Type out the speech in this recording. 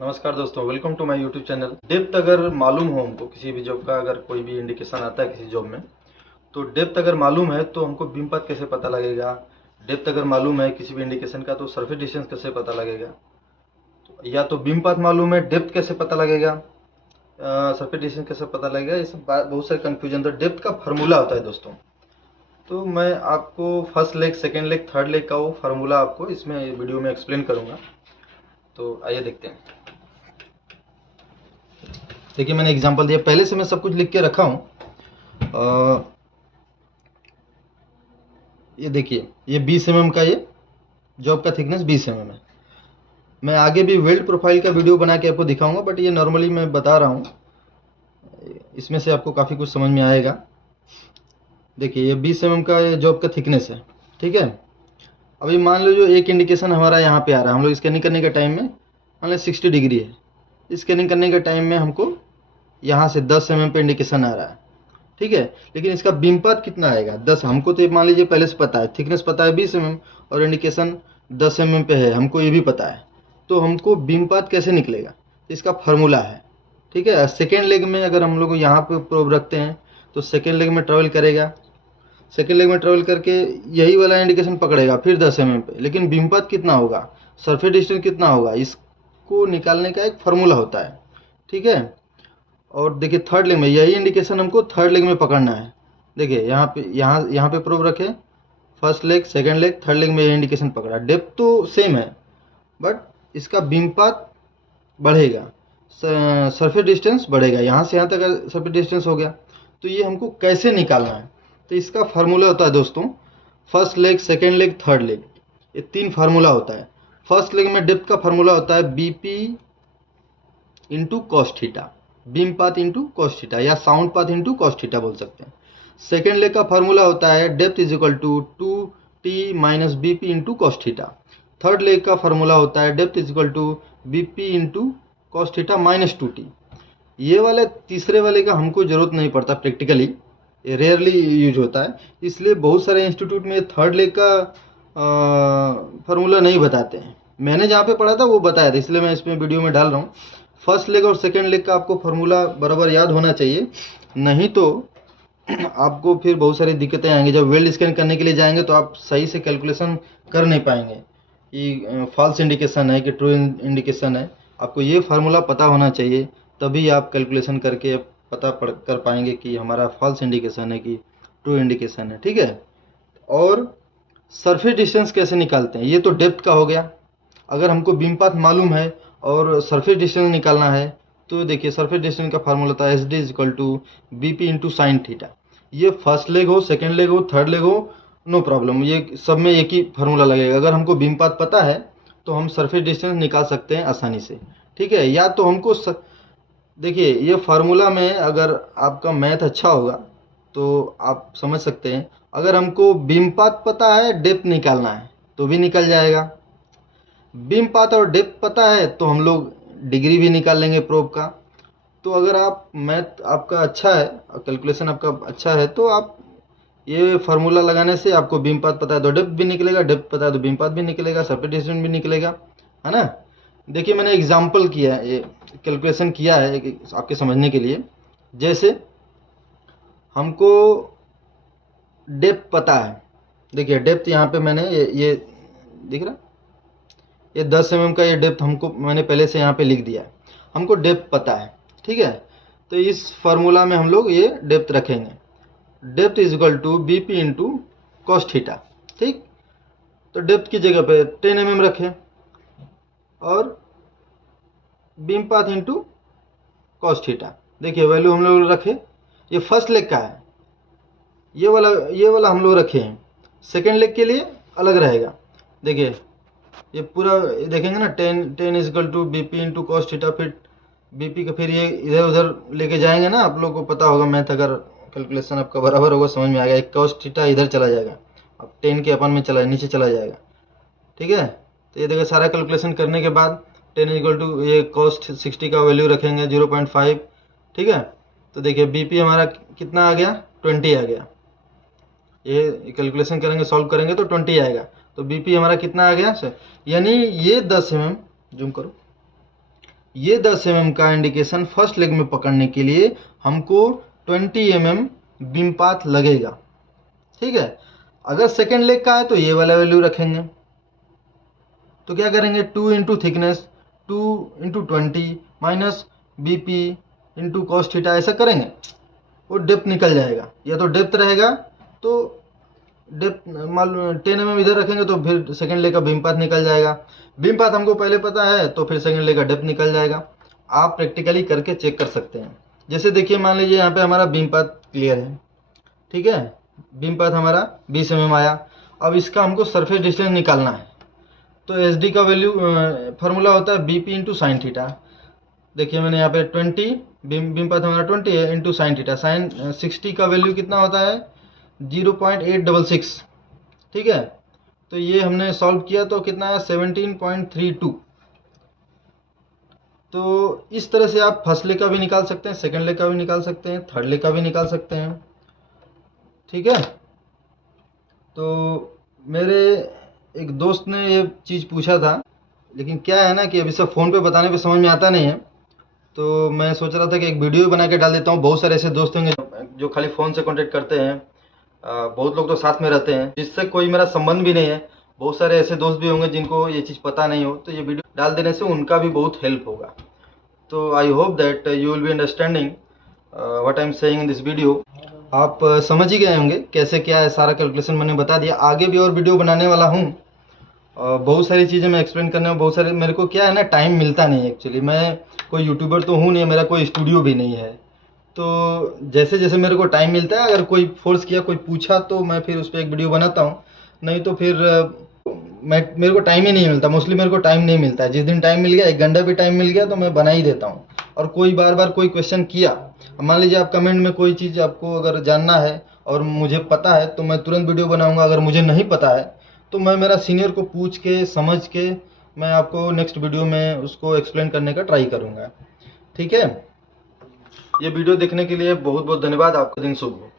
नमस्कार दोस्तों, welcome to my YouTube channel. Depth अगर मालूम हो हमको, किसी भी जॉब का अगर कोई भी इंडिकेशन आता है किसी जॉब में, तो डेप्थ अगर मालूम है तो हमको बीम पाथ कैसे पता लगेगा। डेप्थ अगर मालूम है किसी भी इंडिकेशन का तो सरफेस डिस्टेंस कैसे पता लगेगा। या तो बीम पाथ मालूम है, डेप्थ कैसे पता लगेगा, सरफेस डिस्टेंस कैसे पता लगेगा। ये सब बहुत सारे कंफ्यूजन। तो डेप्थ का फार्मूला होता है दोस्तों। तो मैं आपको first leg, second leg, third leg का वो फार्मूला आपको इसमें वीडियो में एक्सप्लेन करूंगा। तो आइए देखते हैं। देखिए, मैंने एग्जांपल दिया, पहले से मैं सब कुछ लिख के रखा हूँ। ये देखिए, ये 20 mm का, ये जॉब का थिकनेस 20 mm है। मैं आगे भी वेल्ड प्रोफाइल का वीडियो बना के आपको दिखाऊंगा, बट ये नॉर्मली मैं बता रहा हूँ, इसमें से आपको काफ़ी कुछ समझ में आएगा। देखिए, ये 20 mm का ये जॉब का थिकनेस है, ठीक है। अभी मान लो जो एक इंडिकेशन हमारा यहाँ पे आ रहा है, हम लोग स्कैनिंग करने के टाइम में मान लो 60 डिग्री है। स्कैनिंग करने के टाइम में हमको यहाँ से 10 mm पे इंडिकेशन आ रहा है, ठीक है। लेकिन इसका बीम पाथ कितना आएगा, 10। हमको तो मान लीजिए पहले से पता है, थिकनेस पता है 20 mm और इंडिकेशन 10 mm पे है, हमको ये भी पता है। तो हमको बीम पाथ कैसे निकलेगा, इसका फार्मूला है, ठीक है। सेकेंड लेग में अगर हम लोग यहाँ पे प्रोब रखते हैं तो सेकेंड लेग में ट्रेवल करेगा, सेकेंड लेग में ट्रेवल करके यही वाला इंडिकेशन पकड़ेगा फिर 10 mm पे। लेकिन बीम पाथ कितना होगा, सरफेस डिस्टेंस कितना होगा, इसको निकालने का एक फार्मूला होता है, ठीक है। और देखिए, थर्ड लेग में यही इंडिकेशन हमको थर्ड लेग में पकड़ना है। देखिए यहाँ पे प्रोब रखे, first leg, second leg, third leg में ये इंडिकेशन पकड़ा। डेप्थ तो सेम है, बट इसका बीम पाथ बढ़ेगा, सरफेस डिस्टेंस बढ़ेगा। यहाँ से यहाँ तक सरफेस डिस्टेंस हो गया। तो ये हमको कैसे निकालना है, तो इसका फार्मूला होता है दोस्तों, first leg, second leg, third leg, ये 3 फार्मूला होता है। फर्स्ट लेग में डेप्थ का फार्मूला होता है BP into cos theta, beam path into cos theta, या sound path into cos theta बोल सकते हैं। सेकेंड लेग का फार्मूला होता है depth is equal to 2t minus BP into cos theta. Third leg का फार्मूला होता है depth is equal to BP into cos theta minus 2t। ये वाले तीसरे वाले का हमको जरूरत नहीं पड़ता, प्रैक्टिकली रेयरली यूज होता है, इसलिए बहुत सारे इंस्टीट्यूट में थर्ड लेग का फार्मूला नहीं बताते हैं। मैंने जहाँ पे पढ़ा था वो बताया था, इसलिए मैं इसमें वीडियो में डाल रहा हूँ। फर्स्ट लेग और सेकेंड लेग का आपको फार्मूला बराबर याद होना चाहिए, नहीं तो आपको फिर बहुत सारी दिक्कतें आएंगी। जब वेल्ड स्कैन करने के लिए जाएंगे तो आप सही से कैलकुलेशन कर नहीं पाएंगे कि फॉल्स इंडिकेशन है कि ट्रू इंडिकेशन है। आपको ये फार्मूला पता होना चाहिए, तभी आप कैलकुलेशन करके पता कर पाएंगे कि हमारा फॉल्स इंडिकेशन है कि ट्रू इंडिकेशन है, ठीक है। और सरफेस डिस्टेंस कैसे निकालते हैं, ये तो डेप्थ का हो गया। अगर हमको बीम पाथ मालूम है और सरफेस डिस्टेंस निकालना है तो देखिए, सरफेस डिस्टेंस का फार्मूला होता है SD is equal to BP into sine theta. ये फर्स्ट लेग हो, सेकेंड लेग हो, थर्ड लेग हो, नो प्रॉब्लम, ये सब में एक ही फार्मूला लगेगा। अगर हमको बीम पाथ पता है तो हम सरफेस डिस्टेंस निकाल सकते हैं आसानी से, ठीक है। या तो हमको देखिए, ये फार्मूला में अगर आपका मैथ अच्छा होगा तो आप समझ सकते हैं। अगर हमको बीम पाथ पता है, डेप्थ निकालना है तो भी निकल जाएगा। बीम पाथ और डेप्थ पता है तो हम लोग डिग्री भी निकाल लेंगे प्रोब का। तो अगर आप मैथ आपका अच्छा है और कैलकुलेशन आपका अच्छा है तो आप ये फार्मूला लगाने से आपको बीम पाथ पता है तो डेप्थ भी निकलेगा, डेप्थ पता है तो बीम पाथ भी निकलेगा, सरफेस डिस्टेंस भी निकलेगा, है ना। देखिए, मैंने एग्जांपल किया है, ये कैलकुलेशन किया है आपके समझने के लिए। जैसे हमको डेप्थ पता है, देखिए डेप्थ यहाँ पे मैंने ये दिख रहा, ये 10 mm का ये डेप्थ हमको मैंने पहले से यहाँ पे लिख दिया है। हमको डेप्थ पता है, ठीक है। तो इस फार्मूला में हम लोग ये डेप्थ रखेंगे, depth is equal to BP into cos theta, ठीक। तो डेप्थ की जगह पे 10 mm रखें और beam path into cos theta, देखिए वैल्यू हम लोग रखे। ये फर्स्ट लेग का है, ये वाला हम लोग रखे हैं। सेकेंड लेग के लिए अलग रहेगा। देखिए, ये पूरा देखेंगे ना, 10 is equal to BP into cos theta, फिर BP का फिर ये इधर उधर लेके जाएंगे ना। आप लोग को पता होगा मैथ, अगर कैलकुलेशन आपका बराबर होगा समझ में आएगा। एक कॉस थीटा इधर चला जाएगा, अब 10 के अपन में नीचे चला जाएगा, ठीक है। तो ये देखिए, सारा कैलकुलेशन करने के बाद 10 इक्वल टू ये कॉस 60 का वैल्यू रखेंगे 0.5, ठीक है। तो देखिए BP हमारा कितना आ गया, 20 आ गया। ये कैलकुलेशन करेंगे, सॉल्व करेंगे तो 20 आएगा। तो BP हमारा कितना आ गया सर, यानी ये 10 mm, जूम करो, ये 10 mm का इंडिकेशन फर्स्ट लेग में पकड़ने के लिए हमको 20 mm बीम पाथ लगेगा। ठीक है, अगर सेकेंड लेग का है तो ये वाला वैल्यू रखेंगे। तो क्या करेंगे, 2 into thickness 2 into 20 minus BP into cos theta, ऐसा करेंगे, वो डेप्थ निकल जाएगा। या तो डेप्थ रहेगा तो डेप्थ मान लो 10 mm इधर रखेंगे तो फिर सेकेंड लेग का बीम पाथ निकल जाएगा। बीम पाथ हमको पहले पता है तो फिर सेकेंड लेग का डेप्थ निकल जाएगा। आप प्रैक्टिकली करके चेक कर सकते हैं। जैसे देखिए, मान लीजिए यहाँ पे हमारा बीम पाथ क्लियर है। ठीक है, बीम पाथ हमारा 20 mm आया। अब इसका हमको सरफेस डिस्टेंस निकालना है। तो SD का वैल्यू फार्मूला होता है BP इंटू साइन थीटा। देखिए मैंने यहाँ पे 20 बीम पाथ हमारा 20 है इंटू साइन थीटा। साइन 60 का वैल्यू कितना होता है, 0.866। ठीक है, तो ये हमने सॉल्व किया तो कितना है, 17.32। तो इस तरह से आप फर्स्ट लेग का भी निकाल सकते हैं, सेकंड लेग का भी निकाल सकते हैं, थर्ड लेग का भी निकाल सकते हैं। ठीक है, तो मेरे एक दोस्त ने ये चीज़ पूछा था, लेकिन क्या है ना कि अभी सब फ़ोन पे बताने पे समझ में आता नहीं है। तो मैं सोच रहा था कि एक वीडियो बना के डाल देता हूँ। बहुत सारे ऐसे दोस्त होंगे जो खाली फ़ोन से कांटेक्ट करते हैं। बहुत लोग तो साथ में रहते हैं जिससे कोई मेरा संबंध भी नहीं है। बहुत सारे ऐसे दोस्त भी होंगे जिनको ये चीज़ पता नहीं हो, तो ये वीडियो डाल देने से उनका भी बहुत हेल्प होगा। तो I hope that you will be understanding what I am saying in this video. आप समझ ही गए होंगे कैसे क्या है, सारा कैलकुलेशन मैंने बता दिया। आगे भी और वीडियो बनाने वाला हूँ। बहुत सारी चीज़ें मैं एक्सप्लेन करने में, बहुत सारे मेरे को क्या है ना, टाइम मिलता नहीं है एक्चुअली। मैं कोई यूट्यूबर तो हूँ नहीं, मेरा कोई स्टूडियो भी नहीं है। तो जैसे जैसे मेरे को टाइम मिलता है, अगर कोई फोर्स किया, कोई पूछा, तो मैं फिर उस पर एक वीडियो बनाता हूँ। नहीं तो फिर मेरे को टाइम ही नहीं मिलता। मोस्टली मेरे को टाइम नहीं मिलता है। जिस दिन टाइम मिल गया, 1 घंटा भी टाइम मिल गया तो मैं बना ही देता हूँ। और कोई बार बार कोई क्वेश्चन किया, मान लीजिए आप कमेंट में कोई चीज़ आपको अगर जानना है और मुझे पता है तो मैं तुरंत वीडियो बनाऊँगा। अगर मुझे नहीं पता है तो मैं मेरा सीनियर को पूछ के समझ के मैं आपको नेक्स्ट वीडियो में उसको एक्सप्लेन करने का ट्राई करूँगा। ठीक है, ये वीडियो देखने के लिए बहुत बहुत धन्यवाद। आपका दिन शुभ हो।